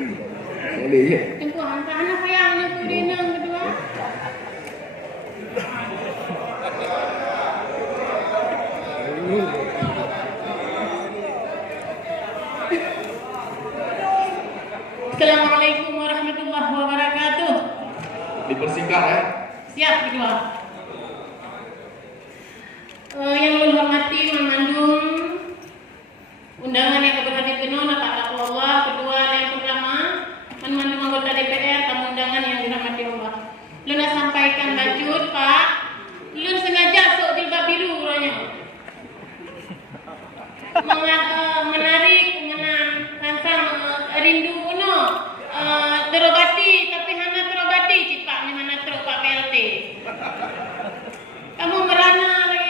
Boleh je. Tengku hantar sayang ni tu dinner kedua. Assalamualaikum warahmatullahi wabarakatuh. Dipersingkat ya. Siap kedua. Yang menghormati memandung undangan yang berhati penuh Pak Allah, kedua yang pertama memandung anggota DPR, tamu undangan yang dirahmati Allah. Lu nak sampaikan bajut Pak, lu sengaja sok jilbab biru orangnya. Menarik, rangsang rindu uno, terobati tapi hana terobati cipak ni mana terobat PLT. Kamu merana lagi.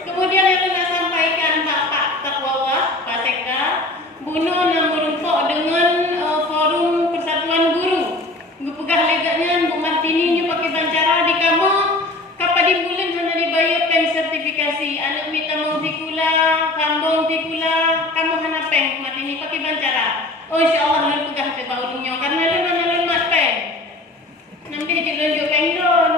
Kemudian yang nak sampaikan Pak Taqwallah, Pak Sekda, bunuh yang merumpuk dengan forum Persatuan Guru. Gupegah legaknya Bu Martini nya pakai bancara di kamu kapadi bulan hana dibayar pen sertifikasi. Anak minta mau tikula, kambong tikula, kamu hana pen Martini pakai bancara. Oh insyaallah lu pegah ke baunya karena lu mana lemat pen. Nanti dilunjuk pengdon.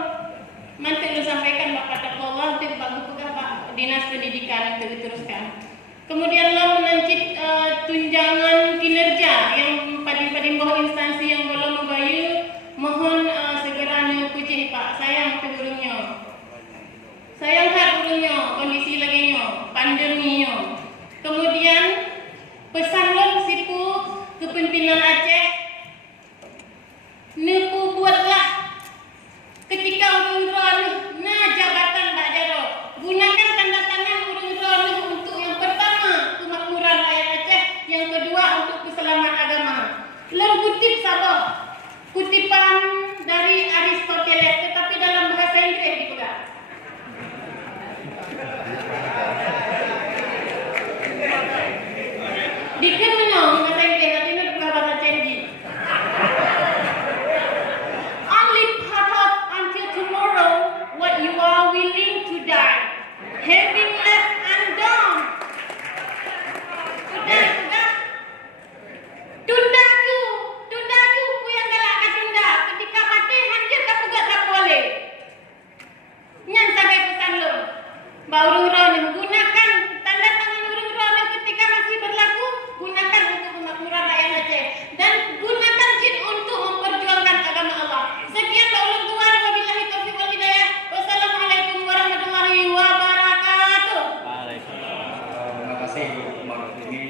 Nanti lu sampaikan Bapak Taqwallah untuk Pak Gupegah Pak Dinas Pendidikan untuk diteruskan. Kemudian lo menancip tunjangan kinerja yang pada bawah instansi yang belum membayar, mohon segera puji Pak. Sayang tu burungnya. Sayang tak burungnya, kondisi lagi nyo, pandemi nyo. Kemudian pesan lo sipu kepimpinan Aceh, nepu buatlah ketika urung-urung nah jabatan Mbak Jaro. Gunakan tanda tangan urung-urung untuk yang pertama kemakmuran rakyat Aceh, yang kedua untuk keselamatan agama. Lalu kutip sabah kutipan dari Aristoteles tetapi dalam bahasa Inggris dipegang. Dikan menang bahasa Inggris tapi ini bukan bahasa Chinese. Only part of until tomorrow what you are willing to die, having left undone. Tunda tu ku yang galak ka tunda. Ketika mati hancur ka pegat tak boleh. Nyan sebagai pesan lo. Bauru-urang gunakan tanda tangan urang-urang ketika masih berlaku, gunakan untuk kemakmuran rakyat Aceh dan gunakan jin untuk memperjuangkan agama Allah. Sekian Pak Ulun Tuan, wabillahi taufiq wal hidayah. Wassalamualaikum warahmatullahi wabarakatuh. Waalaikumsalam. Terima kasih Bu Martini.